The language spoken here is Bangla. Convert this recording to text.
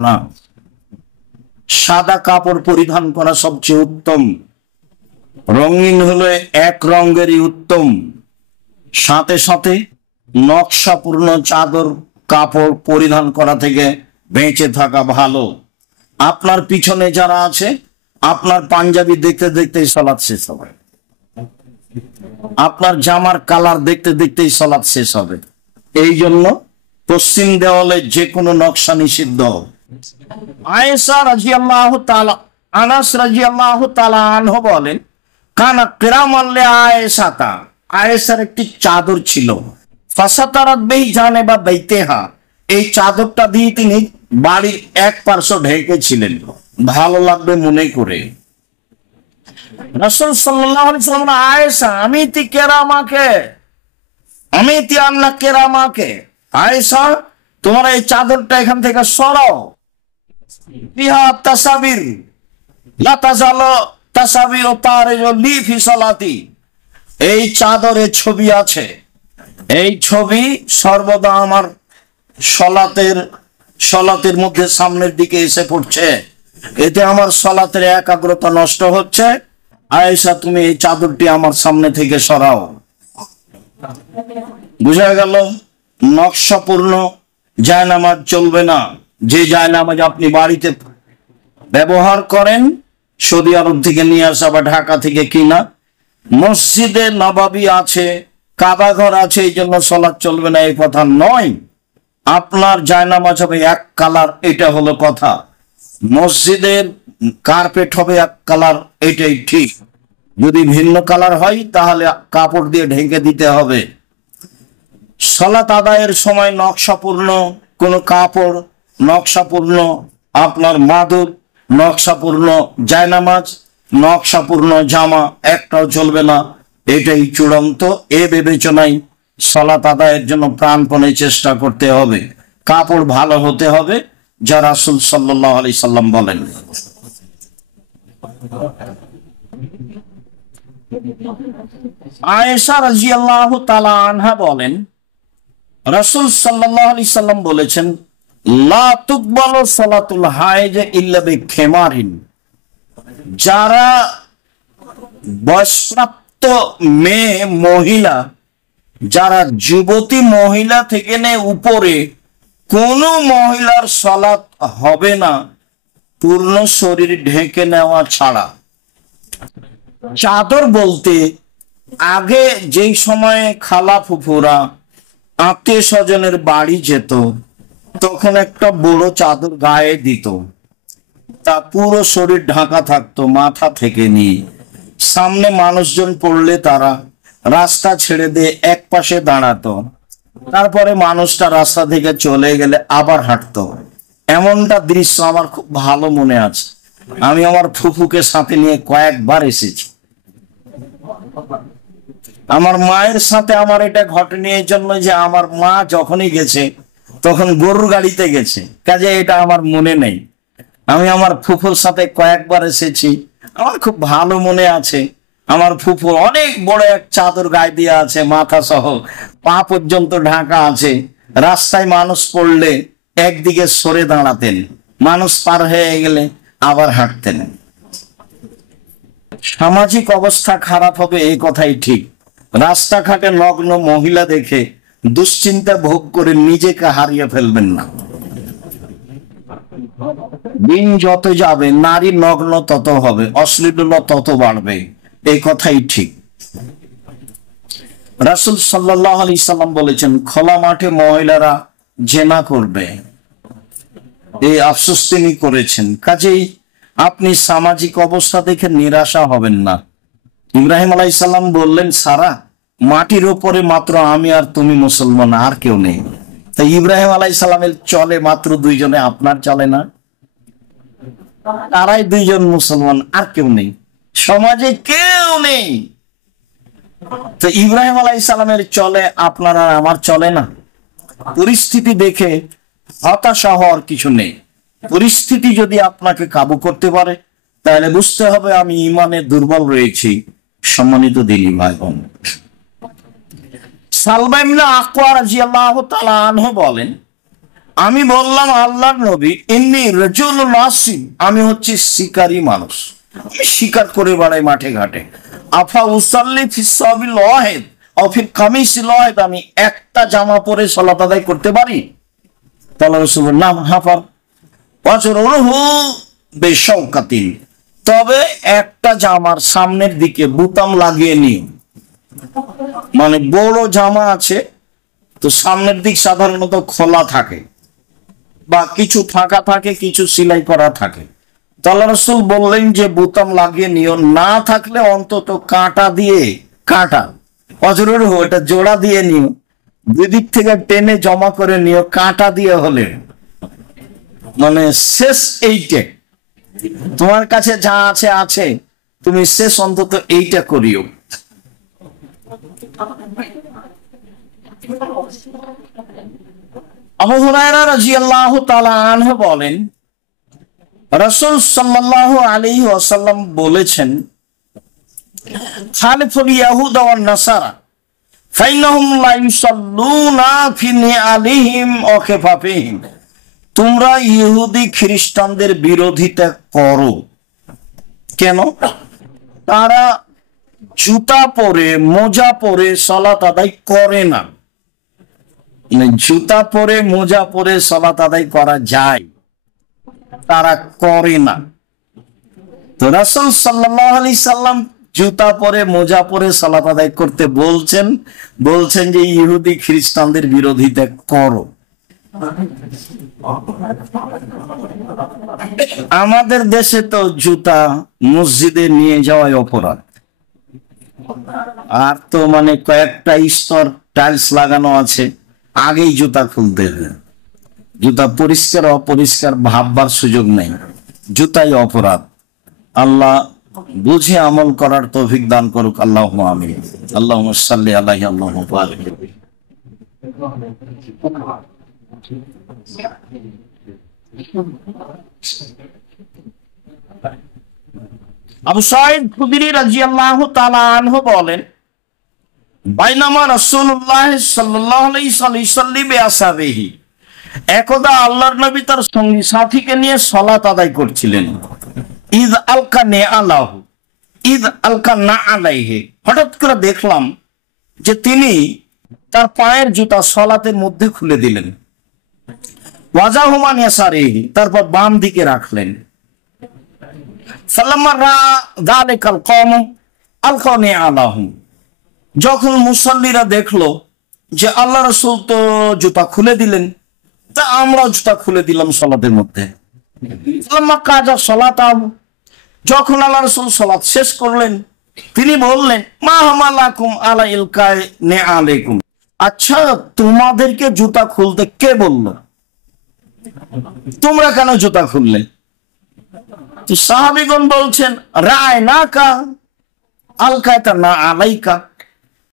না, সাদা কাপড় পরিধান করা সবচেয়ে উত্তম। রঙিন হলে এক রঙেরই উত্তম, সাথে সাথে নকশাপূর্ণ চাদর কাপড় পরিধান করা থেকে বেঁচে থাকা ভালো। আপনার পিছনে যারা আছে, আপনার পাঞ্জাবি দেখতে দেখতেই সালাত শেষ হবে, আপনার জামার কালার দেখতে দেখতেই সালাত শেষ হবে। এই জন্য পশ্চিম দেওয়ালে যে কোনো নকশা নিষিদ্ধ। আয়েশা রাদিয়াল্লাহু তাআলা, আনাস রাদিয়াল্লাহু তাআলা আনহু বলেন, কানা কিরামাল্লে আয়েশাতা, আয়েশার একটি চাদর ছিল, ফাসাতারাত বিহি জানেবা বাইতিহা, এই চাদরটা দিয়ে তিনি বাড়ির এক পার্শ্ব ঢেকেছিলেন ভালো লাগবে মনে করে। রাসূল সাল্লাল্লাহু আলাইহি ওয়াসাল্লাম, আয়েশা আমিতি কেরামাকে, আমিতি আন্না কেরামাকে, আয়েশা তোমার এই চাদরটা এখান থেকে সরাও। বিহা তাসাবির লা তাজালু তাসাবিরু তারিজু লি ফি সালাতি, এই চাদরে ছবি আছে, এই ছবি সর্বদা আমার সলাতের মধ্যে সামনের দিকে এসে পড়ছে, এতে আমার সলাতের একাগ্রতা নষ্ট হচ্ছে। আয়েশা তুমি এই চাদরটি আমার সামনে থেকে সরাও। বুঝা গেল, নকশাপূর্ণ জায়নামাজ চলবে না। যে জায়নামাজ আপনি বাড়িতে ব্যবহার করেন, সৌদি আরব থেকে নিয়ে আসা বা ঢাকা থেকে কিনা, মসজিদে নবাবী আছে, কাবা ঘর আছে, এই জন্য সালাত চলবে না এই কথা নয়। আপনার জায়নামাজ হবে এক কালার, এটা হলো কথা। মসজিদের কার্পেট হবে এক কালার, এটাই ঠিক। যদি ভিন্ন কালার হয় তাহলে কাপড় দিয়ে ঢেকে দিতে হবে। সালাত আদায়ের সময় নকশাপূর্ণ কোনো কাপড়, নকশাপূর্ণ আপনার মাদুর, নকশাপূর্ণ জায়নামাজ, নকশাপূর্ণ জামা একটাও চলবে না, এটাই চূড়ান্ত। এ বিবেচনায় সালাত আদায়ের জন্য প্রাণপণে চেষ্টা করতে হবে। কাপড় ভালো হতে হবে, যা রাসূল সাল্লাল্লাহু আলাইহি সাল্লাম বলেন। আয়েশা রাদিয়াল্লাহু তাআলা আনহা বলেন, রাসূল সাল্লাল্লাহু আলাইহি সাল্লাম বলেছেন, লা তুকবালু সালাতুল হায়েজ ইল্লা বিখিমারিন, যারা বয়স্প্রাপ্ত মেয়ে মহিলা, যারা যুবতী মহিলা থেকে উপরে কোন মহিলার সালাত হবে না পূর্ণ শরীর ঢেকে নেওয়া ছাড়া। চাদর বলতে আগে যেই সময়ে খালা ফুফুরা আত্মীয় স্বজনের বাড়ি যেত, তখন একটা বড় চাদর গায়ে দিত, তা পুরো শরীর ঢাকা থাকতো মাথা থেকে নিয়ে। সামনে মানুষজন পড়লে তারা রাস্তা ছেড়ে দিয়ে এক পাশে দাঁড়াতো, তারপরে মানুষটা রাস্তা থেকে চলে গেলে আবার হাঁটতো। এমনটা দৃশ্য আমার খুব ভালো মনে আছে। আমি আমার ফুফুকে সাথে নিয়ে কয়েকবার এসেছি। আমার মায়ের সাথে আমার এটা ঘটেনি এই জন্য যে আমার মা যখনই গেছে তখন গরুর গাড়িতে গেছে, কাজে এটা আমার মনে নেই। আমি আমার ফুফুর সাথে কয়েকবার এসেছি, আমার খুব ভালো মনে আছে। আমার ফুফু অনেক বড় এক চাদর গায়ে দিয়ে আছে, মাথা সহ পা পর্যন্ত ঢাকা আছে। রাস্তায় মানুষ পড়লে একদিকে সরে দাঁড়াতেন, মানুষ পার হয়ে গেলে আবার হাঁটতেন। সামাজিক অবস্থা খারাপ হবে এই কথাই ঠিক। রাস্তাঘাটে নগ্ন মহিলা দেখে দুশ্চিন্তা ভোগ করে নিজেকে হারিয়ে ফেলবেন না। দিন যত যাবে নারী নগ্ন তত হবে, অশ্লীলতা তত বাড়বে, এই কথাই ঠিক। রাসূল সাল্লাল্লাহু আলাইহি সাল্লাম বলেছেন, খোলা মাঠে মহিলারা জেনা করবে, এই আফসোস তিনি করেছেন। কাজেই আপনি সামাজিক অবস্থা দেখে নিরাশা হবেন না। ইব্রাহিম আলাইহিস সালাম বললেন, সারা মাটির উপরে মাত্র আমি আর তুমি মুসলমান, আর কেউ নেই। তাই ইব্রাহিম আলাইহিস সালামের চলে মাত্র দুইজনে, আপনার চলে না? তারাই দুইজন মুসলমান, আর কেউ নেই, সমাজে কেউ নেই। তো ইব্রাহিম আলাইহিস সালামের চলে, আপনার আর আমার চলে না। পরিস্থিতি দেখে হতাশা হওয়ার কিছু নেই। পরিস্থিতি যদি আপনাকে কাবু করতে পারে তাহলে বুঝতে হবে আমি ইমানে দুর্বল রয়েছি। সম্মানিত দিনী ভাই বোন, সালমা ইবনে আকওয়া রাদিয়াল্লাহু তাআলা আনহু বলেন, আমি বললাম, আল্লাহর নবী, ইন্নী রাজুলুন আসিম, আমি হচ্ছি শিকারী মানুষ, আমি শিকার করে বেড়াই মাঠে ঘাটে। আফা উসাল্লি ফিস সাবিল ওয়াহিদ আও ফিল কামিসিল ওয়াহিদ, আমি একটা জামা পরে সালাত আদায় করতে পারি? তাহলে রাসূল নাম হাফার ওয়াজরুহু বিশাওকাতিন, তবে একটা জামার সামনের দিকে বুতাম লাগিয়ে নিও। মানে বড় জামা আছে তো সামনের দিক সাধারণত খোলা থাকে বা কিছু ফাঁকা থাকে, কিছু সেলাই করা থাকে। তো আল্লাহ রাসূল বললেন যে বোতাম লাগিয়ে নিও, না থাকলে অন্তত কাঁটা দিয়ে, কাঁটা অজরুর ওটা জোড়া দিয়ে নিও, দুই দিক থেকে টেনে জমা করে নিও, কাঁটা দিয়ে হলে। মানে শেষ এইটা, তোমার কাছে যা আছে আছে, তুমি শেষ অন্তত এইটা করিও। আবু হুরায়রা রাদিয়াল্লাহু তাআলা আনহু বলেন, রাসূল সাল্লাল্লাহু আলাইহি ওয়াসাল্লাম বলেছেন, খালিফুল ইয়াহুদা ওয়ান নাসারা ফাইন্নাহুম লা ইউসাল্লুনা ফি নিআলিহিম ওয়া খিফাফিহিম, তোমরা ইহুদি খ্রিস্টানদের বিরোধিতা করো। কেন? তারা জুতা পরে, মোজা পরে সালাত আদায় করে না। জুতা পরে মোজা পরে সালাত আদায় করা যায়, তারা করে না। তো রাসূল সাল্লাল্লাহু আলাইহি সাল্লাম জুতা পরে মোজা পরে সালাত আদায় করতে বলছেন যে ইহুদি খ্রিস্টানদের বিরোধিতা করো। আমাদের দেশে তো জুতা মসজিদে নিয়ে যাওয়াই অপরাধ, আর তো মানে কয়েকটা স্তর টাইলস লাগানো আছে, আগেই জুতা খুলতে হবে। জুতা পরিষ্কার অপরিষ্কার ভাববার সুযোগ নেই, জুতাই অপরাধ। আল্লাহ বুঝে আমল করার তৌফিক দান করুক, আল্লাহুম্মা আমিন। আল্লাহুম্মা সাল্লি আলাইহি আল্লাহুম্মা বারিক। আবু সাঈদ খুদরি রাদিয়াল্লাহু তাআলা আনহু বলেন, বাইনামা রাসূলুল্লাহ সাল্লাল্লাহু আলাইহি ওয়াসাল্লাম বিআসহাবিহি, একদা আল্লাহর নবী তার সঙ্গী সাথীকে নিয়ে সালাত আদায় করছিলেন। ইদ আলকা নিআলাহু, ইদ আলকা না আলাইহি, হঠাৎ করে দেখলাম যে তিনি তার পায়ের জুতা সালাতের মধ্যে খুলে দিলেন। ওয়াজাহুমান ইয়াসারিহি, তারপর বাম দিকে রাখলেন। ফালাম্মা রা যালিকাল কওম আলকা নিআলাহু, যখন মুসাল্লিরা দেখলো যে আল্লাহ রাসূল তো জুতা খুলে দিলেন, তা আমরা জুতা খুলে দিলাম সালাতের মধ্যে। ফালাম্মা কাজা সালাতাহু, যখন আল্লাহ রাসূল সালাত শেষ করলেন, তিনি বললেন, মা হামালাকুম আলা ইলকাই নিআলাইকুম, আচ্ছা তোমাদেরকে জুতা খুলতে কে বললো? তোমরা কেন জুতা খুললে? তো সাহাবীগণ বলছেন, রায়নাকা আলকাতা না আলাইকা,